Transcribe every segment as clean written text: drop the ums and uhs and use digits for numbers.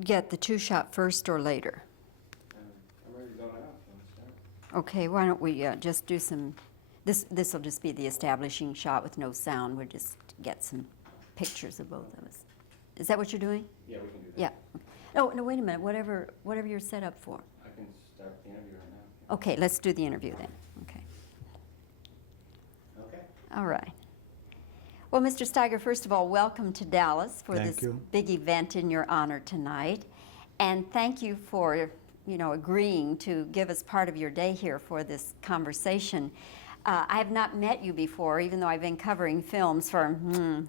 get the two-shot first or later? I'm ready to go now. Okay, why don't we just do some, this will just be the establishing shot with no sound. We'll just get some pictures of both of us. Is that what you're doing? Yeah, we can do that. Yeah. Oh, no, wait a minute, whatever you're set up for. I can start the interview right now. Okay, let's do the interview then. Okay. Okay. All right. Well, Mr. Steiger, first of all, welcome to Dallas for this big event in your honor tonight. And thank you for, agreeing to give us part of your day here for this conversation. I have not met you before, even though I've been covering films for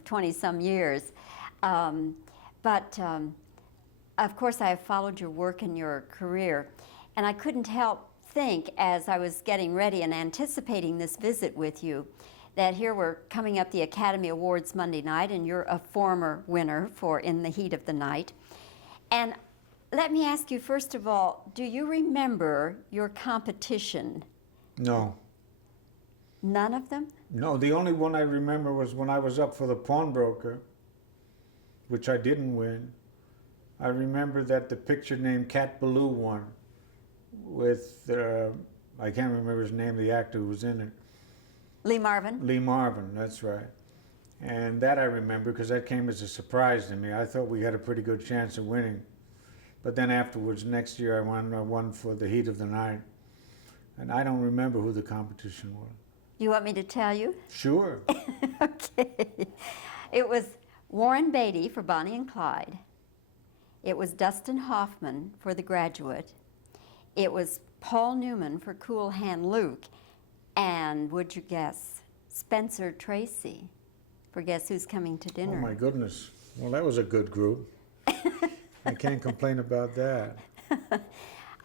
20-some years. But of course, I have followed your work and your career. And I couldn't help think, as I was getting ready and anticipating this visit with you, that here we're coming up the Academy Awards Monday night, and you're a former winner for In the Heat of the Night. And let me ask you, first of all, do you remember your competition? No. None of them? No, the only one I remember was when I was up for the pawnbroker, which I didn't win. I remember that the picture named Cat Ballou won with, I can't remember his name, the actor who was in it. Lee Marvin? Lee Marvin, that's right. And that I remember because that came as a surprise to me. I thought we had a pretty good chance of winning. But then afterwards, next year, I won for the Heat of the Night. And I don't remember who the competition was. You want me to tell you? Sure. Okay. It was Warren Beatty for Bonnie and Clyde. It was Dustin Hoffman for The Graduate. It was Paul Newman for Cool Hand Luke. And would you guess, Spencer Tracy for Guess Who's Coming to Dinner. Oh my goodness. Well, that was a good group. I can't complain about that.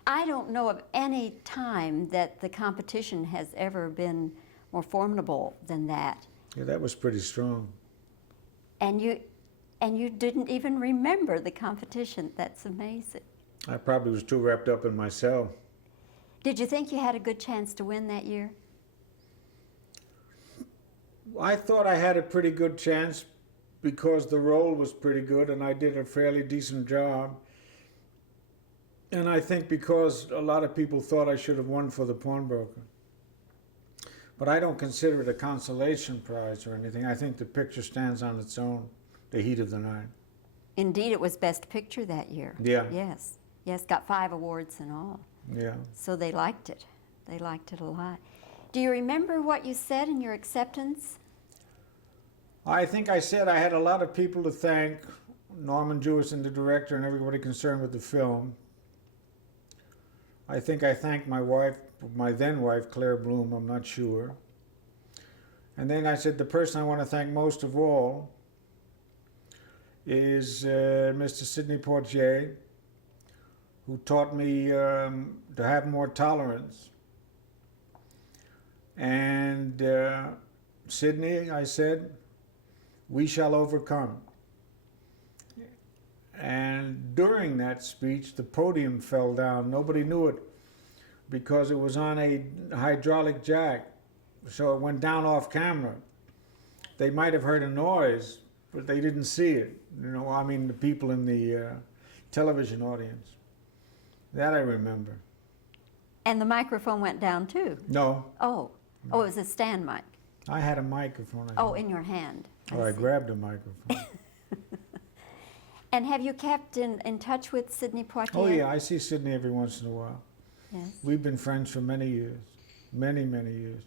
I don't know of any time that the competition has ever been more formidable than that. Yeah, that was pretty strong. And you didn't even remember the competition. That's amazing. I probably was too wrapped up in myself. Did you think you had a good chance to win that year? I thought I had a pretty good chance because the role was pretty good and I did a fairly decent job. And I think because a lot of people thought I should have won for the pawnbroker. But I don't consider it a consolation prize or anything. I think the picture stands on its own, The Heat of the Night. Indeed, it was Best Picture that year. Yeah. Yes. Yes, got 5 awards in all. Yeah. So they liked it. They liked it a lot. Do you remember what you said in your acceptance? I think I said I had a lot of people to thank, Norman Jewison, the director, and everybody concerned with the film. I think I thanked my wife, my then wife, Claire Bloom, I'm not sure. And then I said the person I want to thank most of all is Mr. Sidney Poitier, who taught me to have more tolerance. And Sidney, I said, we shall overcome. And during that speech, the podium fell down. Nobody knew it because it was on a hydraulic jack. So it went down off camera. They might have heard a noise, but they didn't see it. I mean, the people in the television audience. That I remember. And the microphone went down too? No. Oh, it was a stand mic. I had a microphone. Oh, in your hand. I grabbed a microphone. And have you kept in touch with Sidney Poitier? Oh yeah, I see Sidney every once in a while. Yes. We've been friends for many years. Many, many years.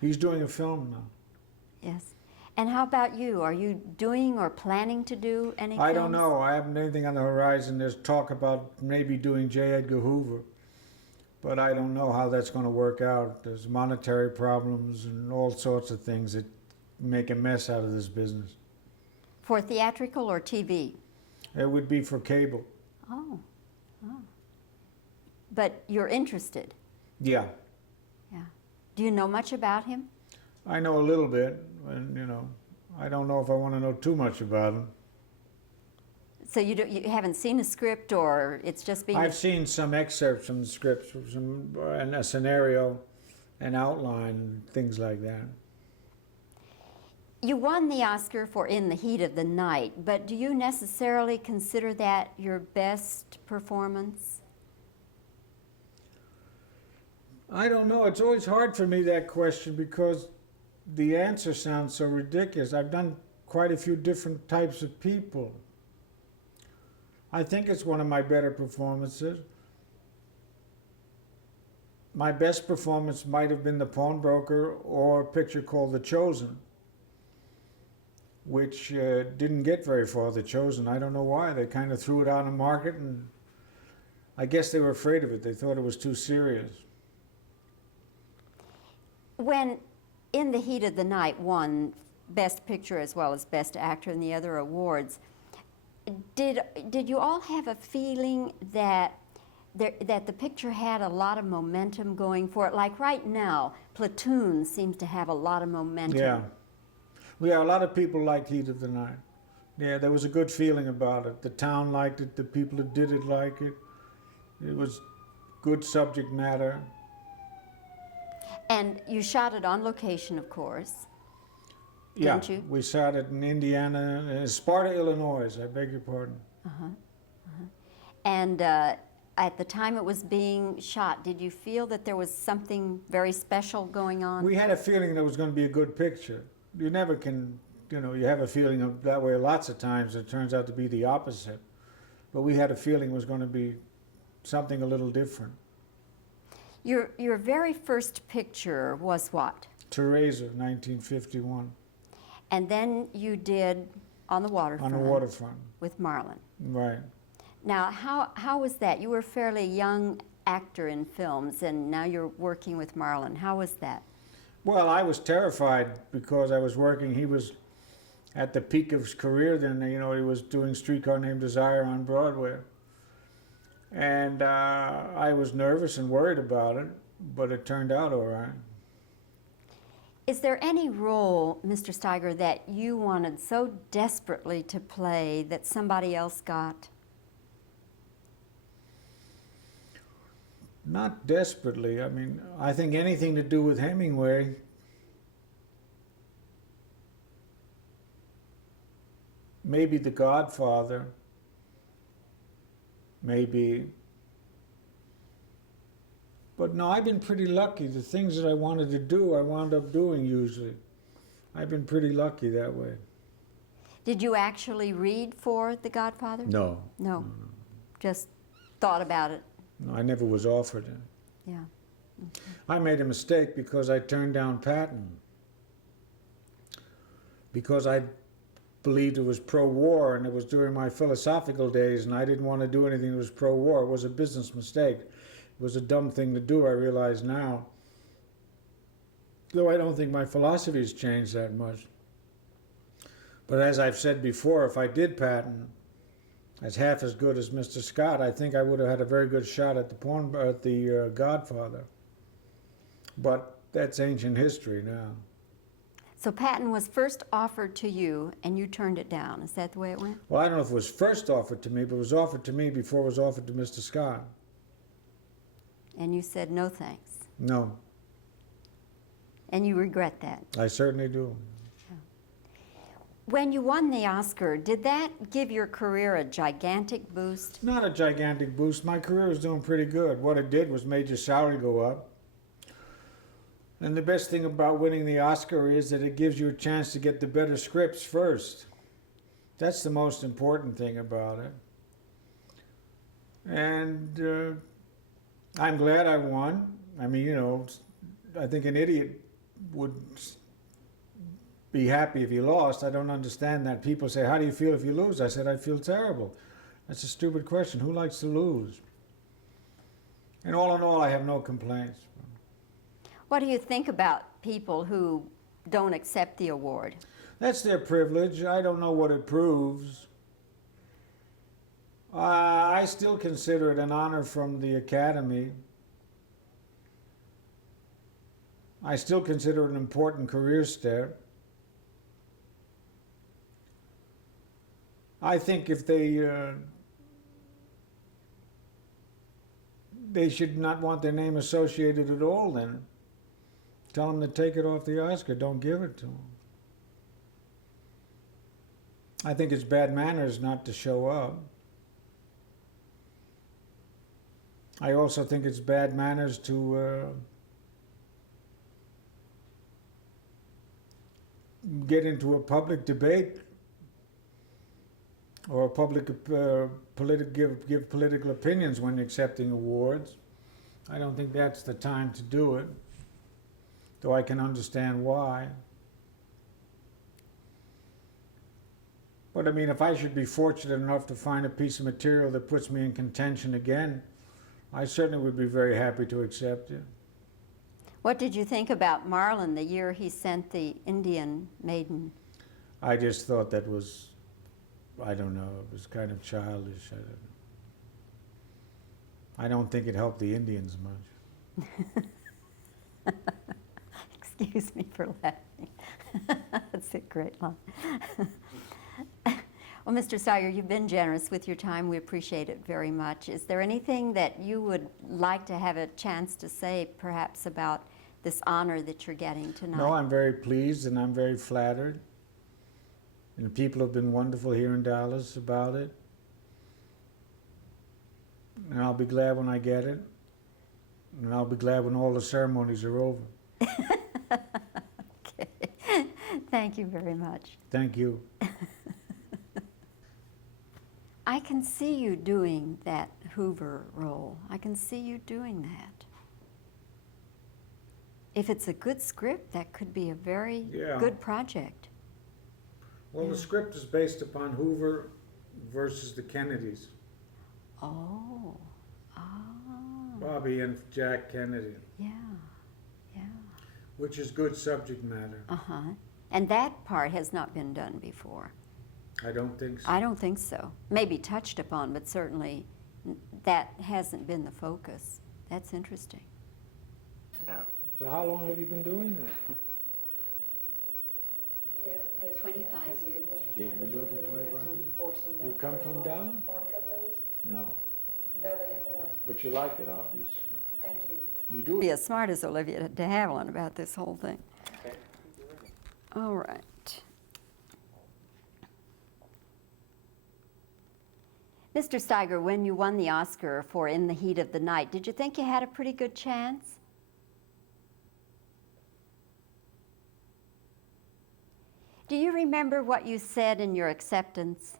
He's doing a film now. Yes. And how about you? Are you doing or planning to do any I films? don't know. I haven't anything on the horizon. There's talk about maybe doing J. Edgar Hoover. But I don't know how that's going to work out. There's monetary problems and all sorts of things that make a mess out of this business. For theatrical or TV? It would be for cable. Oh. But you're interested? Yeah. Yeah. Do you know much about him? I know a little bit, and I don't know if I want to know too much about him. So you haven't seen a script, or it's just being... I've seen some excerpts from the scripts, and a scenario, an outline, and things like that. You won the Oscar for In the Heat of the Night, but do you necessarily consider that your best performance? I don't know. It's always hard for me, that question, because the answer sounds so ridiculous. I've done quite a few different types of people. I think it's one of my better performances. My best performance might have been The Pawnbroker or a picture called The Chosen, which didn't get very far, The Chosen. I don't know why. They kind of threw it out on the market, and I guess they were afraid of it. They thought it was too serious. When In the Heat of the Night won Best Picture as well as Best Actor and the other awards, did you all have a feeling that that the picture had a lot of momentum going for it? Like right now, Platoon seems to have a lot of momentum. Yeah, a lot of people liked Heat of the Night. Yeah, there was a good feeling about it. The town liked it, the people who did it liked it. It was good subject matter. And you shot it on location, of course. Yeah, didn't you? We shot it in Indiana, Sparta, Illinois, I beg your pardon. And at the time it was being shot, did you feel that there was something very special going on? We had a feeling that it was going to be a good picture. You never can, you have a feeling of that way lots of times. It turns out to be the opposite. But we had a feeling it was going to be something a little different. Your very first picture was what? Teresa, 1951. And then you did On the Waterfront. On the waterfront. With Marlon. Right. Now, how was that? You were a fairly young actor in films, and now you're working with Marlon. How was that? Well, I was terrified because I was working. He was at the peak of his career then. He was doing Streetcar Named Desire on Broadway. And I was nervous and worried about it, but it turned out all right. Is there any role, Mr. Steiger, that you wanted so desperately to play that somebody else got? Not desperately. I mean, I think anything to do with Hemingway. Maybe The Godfather. Maybe. But no, I've been pretty lucky. The things that I wanted to do, I wound up doing usually. I've been pretty lucky that way. Did you actually read for The Godfather? No. No. Just thought about it. No, I never was offered it. Yeah. I made a mistake because I turned down Patton. Because I believed it was pro-war, and it was during my philosophical days, and I didn't want to do anything that was pro-war. It was a business mistake. It was a dumb thing to do, I realize now. Though I don't think my philosophy has changed that much. But as I've said before, if I did Patton as half as good as Mr. Scott, I think I would have had a very good shot at the Godfather. But that's ancient history now. So Patton was first offered to you, and you turned it down. Is that the way it went? Well, I don't know if it was first offered to me, but it was offered to me before it was offered to Mr. Scott. And you said no thanks. No. And you regret that? I certainly do. When you won the Oscar, did that give your career a gigantic boost? Not a gigantic boost. My career was doing pretty good. What it did was made your salary go up. And the best thing about winning the Oscar is that it gives you a chance to get the better scripts first. That's the most important thing about it. And I'm glad I won. I mean, I think an idiot would be happy if he lost. I don't understand that. People say, how do you feel if you lose? I said, I feel terrible. That's a stupid question. Who likes to lose? And all in all, I have no complaints. What do you think about people who don't accept the award? That's their privilege. I don't know what it proves. I still consider it an honor from the Academy. I still consider it an important career step. I think if they should not want their name associated at all, then tell them to take it off the Oscar. Don't give it to them. I think it's bad manners not to show up. I also think it's bad manners to get into a public debate or a public give political opinions when accepting awards. I don't think that's the time to do it, though I can understand why. But I mean, if I should be fortunate enough to find a piece of material that puts me in contention again, I certainly would be very happy to accept it. What did you think about Marlon the year he sent the Indian maiden? I just thought that was, I don't know, it was kind of childish. I don't think it helped the Indians much. Excuse me for laughing. That's a great line. Well, Mr. Steiger, you've been generous with your time. We appreciate it very much. Is there anything that you would like to have a chance to say, perhaps, about this honor that you're getting tonight? No, I'm very pleased and I'm very flattered. And people have been wonderful here in Dallas about it. And I'll be glad when I get it. And I'll be glad when all the ceremonies are over. Okay. Thank you very much. Thank you. I can see you doing that Hoover role. I can see you doing that. If it's a good script, that could be a very good project. Well, the script is based upon Hoover versus the Kennedys. Oh. Ah. Bobbie and Jack Kennedy. Yeah. Yeah. Which is good subject matter. Uh-huh. And that part has not been done before. I don't think so. I don't think so. Maybe touched upon, but certainly that hasn't been the focus. That's interesting. Yeah. So how long have you been doing that? 25 years. You've been doing it for 25 years? You come from Dallas? No. No, they have not. But you like it, obviously. Thank you. You do Be it. as smart as Olivia de Havilland about this whole thing. Okay. All right. Mr. Steiger, when you won the Oscar for In the Heat of the Night, did you think you had a pretty good chance? Do you remember what you said in your acceptance?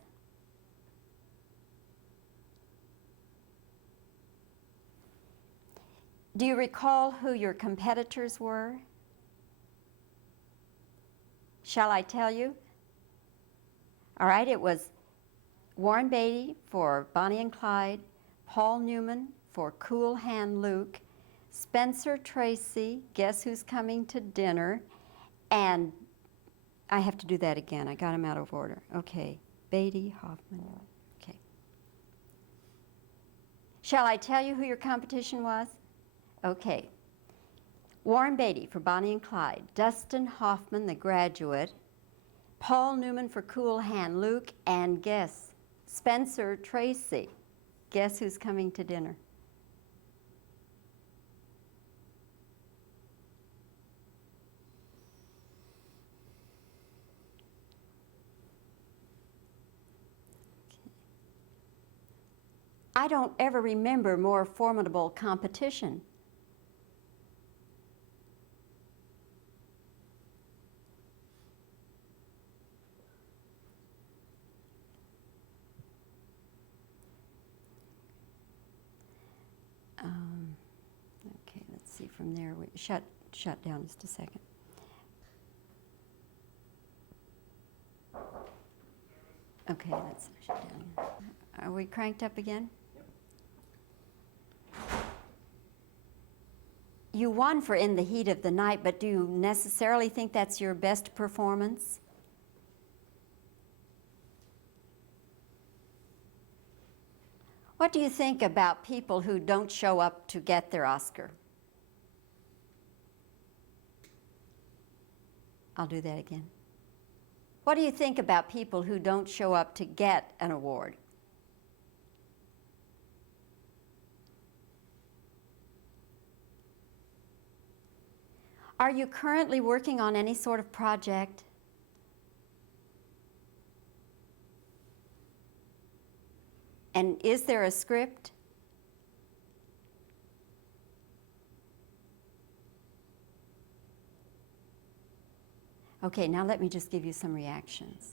Do you recall who your competitors were? Shall I tell you? All right, it was Warren Beatty for Bonnie and Clyde, Paul Newman for Cool Hand Luke, Spencer Tracy, Guess Who's Coming to Dinner, and I have to do that again. I got them out of order. Okay, Beatty, Hoffman. Okay. Shall I tell you who your competition was? Okay. Warren Beatty for Bonnie and Clyde, Dustin Hoffman, The Graduate, Paul Newman for Cool Hand Luke, and guess, Spencer Tracy. Guess Who's Coming to Dinner? I don't ever remember more formidable competition. Okay, let's see from there. Shut down just a second. Okay, let's shut down. Are we cranked up again? You won for In the Heat of the Night, but do you necessarily think that's your best performance? What do you think about people who don't show up to get their Oscar? I'll do that again. What do you think about people who don't show up to get an award? Are you currently working on any sort of project? And is there a script? Okay, now let me just give you some reactions.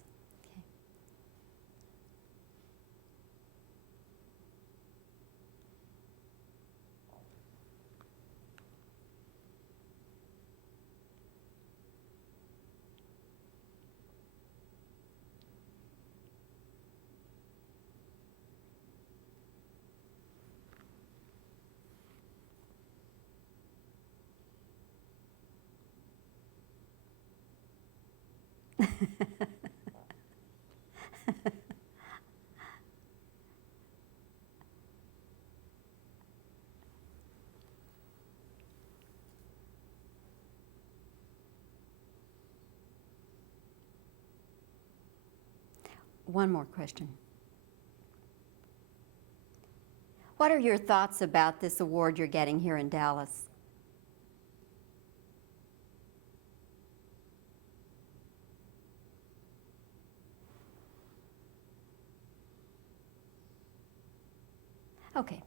Okay. One more question. What are your thoughts about this award you're getting here in Dallas? Okay.